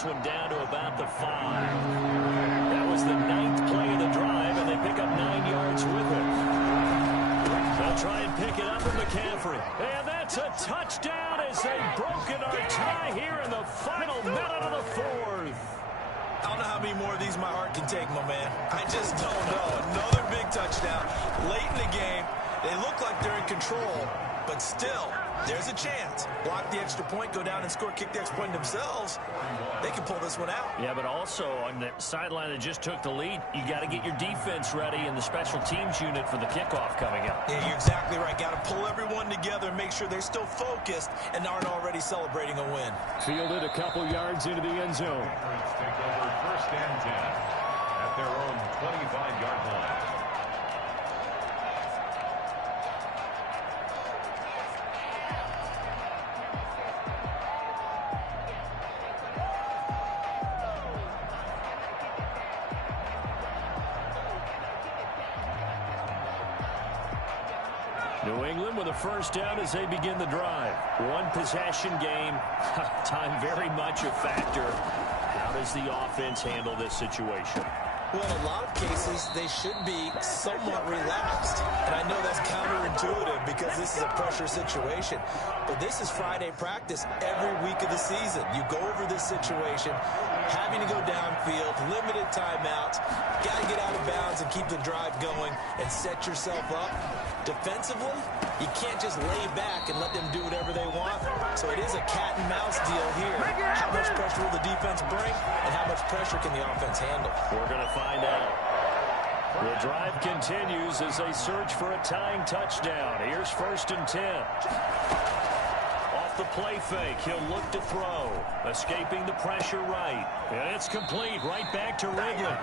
this one down to about the 5. That was the 9th play of the drive, and they pick up 9 yards with it. They'll try and pick it up from McCaffrey. And that's a touchdown as they've broken our tie here in the final minute of the 4th. I don't know how many more of these my heart can take, my man. I just don't know. Another big touchdown. Late in the game, they look like they're in control, but still, there's a chance. Block the extra point, go down and score, kick the extra point themselves. They can pull this one out. Yeah, but also on the sideline that just took the lead, you got to get your defense ready in the special teams unit for the kickoff coming up. Yeah, you're exactly right. Got to pull everyone together and make sure they're still focused and aren't already celebrating a win. Fielded a couple yards into the end zone. Take over 1st and 10 at their own 25-yard line. New England with a 1st down as they begin the drive. One possession game. Time very much a factor. How does the offense handle this situation? Well, in a lot of cases, they should be somewhat relaxed. And I know that's counterintuitive because this is a pressure situation. But this is Friday practice every week of the season. You go over this situation, having to go downfield, limited timeouts, got to get out of bounds and keep the drive going and set yourself up. Defensively, you can't just lay back and let them do whatever they want. So it is a cat and mouse deal here. How much pressure will the defense bring and how much pressure can the offense handle? We're going to find out. The drive continues as they search for a tying touchdown. Here's 1st and 10. Off the play fake, he'll look to throw. Escaping the pressure right. And it's complete right back to Ridley.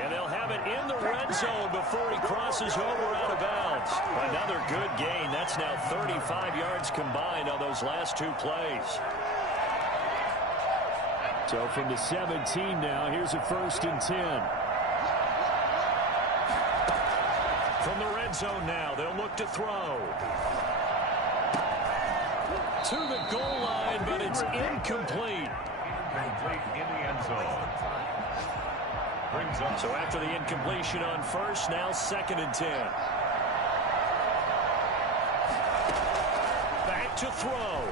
And they'll have it in the red zone before he crosses over out of bounds. Another good gain. That's now 35 yards combined on those last 2 plays. So from the 17 now, here's a 1st and 10. From the red zone now, they'll look to throw. To the goal line, but it's incomplete. Complete in the end zone. Brings up. So after the incompletion on 1st, now 2nd and 10. Back to throw.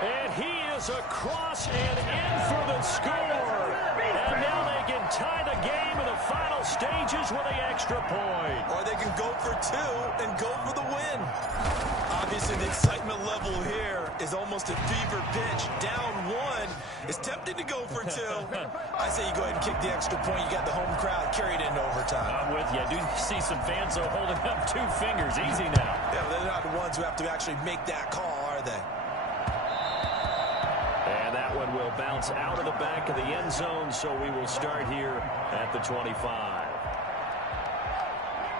And he is across and in for the score. And now they can tie the game in the final stages with the extra point. Or they can go for 2 and go for the win. Obviously, the excitement level here is almost at fever pitch. Down 1. It's tempting to go for 2. I say you go ahead and kick the extra point. You got the home crowd carried into overtime. I'm with you. I do see some fans, though, holding up 2 fingers. Easy now. Yeah, they're not the ones who have to actually make that call, are they? And that one will bounce out of the back of the end zone, so we will start here at the 25.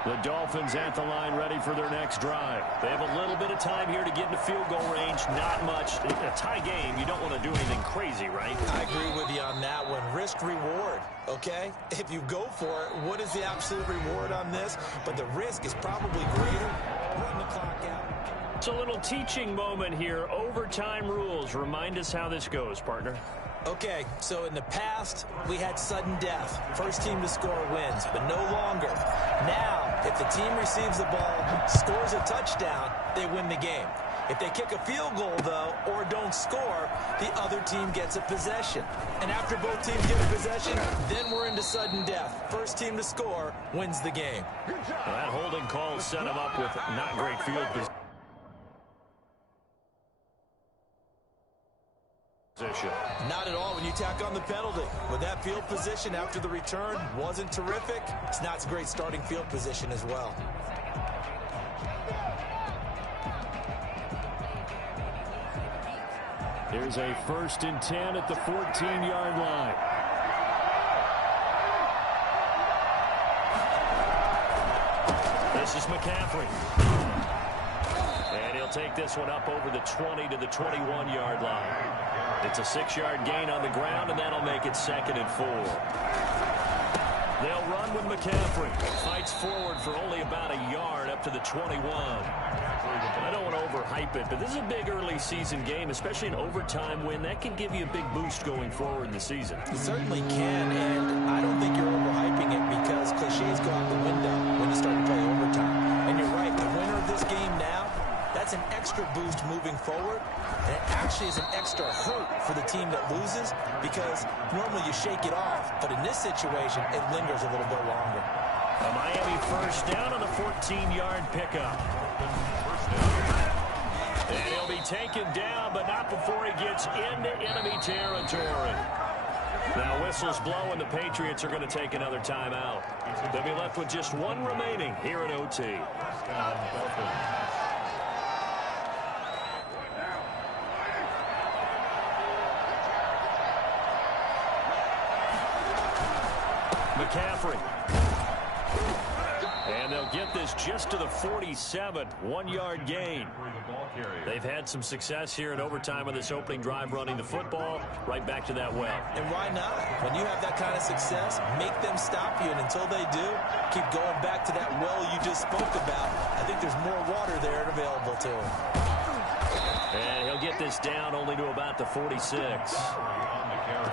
The Dolphins at the line ready for their next drive. They have a little bit of time here to get into field goal range. Not much. A tie game, you don't want to do anything crazy, right? I agree with you on that one. Risk-reward, okay? If you go for it, what is the absolute reward on this? But the risk is probably greater. Run the clock out. It's a little teaching moment here. Overtime rules. Remind us how this goes, partner. Okay, so in the past, we had sudden death. First team to score wins, but no longer. Now, if the team receives the ball, scores a touchdown, they win the game. If they kick a field goal, though, or don't score, the other team gets a possession. And after both teams get a possession, then we're into sudden death. First team to score wins the game. Well, that holding call set him up with not great field position. Not at all when you tack on the penalty. With that field position after the return wasn't terrific, it's not a great starting field position as well. There's a 1st and 10 at the 14-yard line. This is McCaffrey. And he'll take this one up over the 20 to the 21-yard line. It's a 6-yard gain on the ground, and that'll make it 2nd and 4. They'll run with McCaffrey. Fights forward for only about a yard up to the 21. I don't want to overhype it, but this is a big early season game, especially an overtime win. That can give you a big boost going forward in the season. It certainly can, and I don't think you're overhyping it because cliches go out the window when you start to play overtime. And you're right, the winner of this game now, that's an extra boost moving forward, and it actually is an extra hurt for the team that loses because normally you shake it off, but in this situation, it lingers a little bit longer. A Miami first down on a 14-yard pickup. And he'll be taken down, but not before he gets into enemy territory. Now whistles blow, and the Patriots are going to take another timeout. They'll be left with just one remaining here in OT. McCaffrey. And they'll get this just to the 47, 1-yard gain. They've had some success here in overtime on this opening drive running the football. Right back to that well. And why not? When you have that kind of success, make them stop you. And until they do, keep going back to that well you just spoke about. I think there's more water there available to him. And he'll get this down only to about the 46.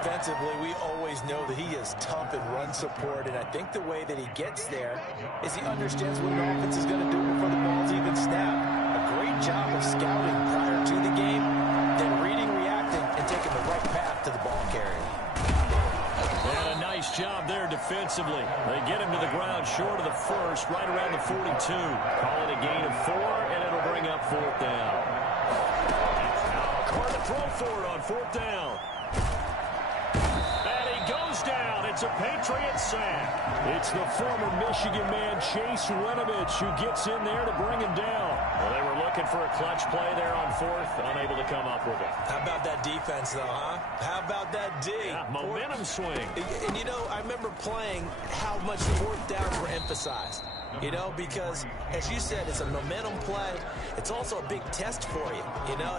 Defensively, we always know that he is tough in run support, and I think the way that he gets there is he understands what an offense is going to do before the ball's even snapped. A great job of scouting prior to the game, then reading, reacting, and taking the right path to the ball carrier. And a nice job there defensively. They get him to the ground short of the first, right around the 42. Call it a gain of 4, and it'll bring up 4th down. Carr to throw for it on 4th down. Goes down. It's a Patriot sack. It's the former Michigan man, Chase Winovich, who gets in there to bring him down. Well, they were looking for a clutch play there on 4th, unable to come up with it. How about that defense, though, huh? How about that D? Yeah, momentum swing. And, you know, I remember playing how much 4th downs were emphasized. You know, because, as you said, it's a momentum play. It's also a big test for you, you know.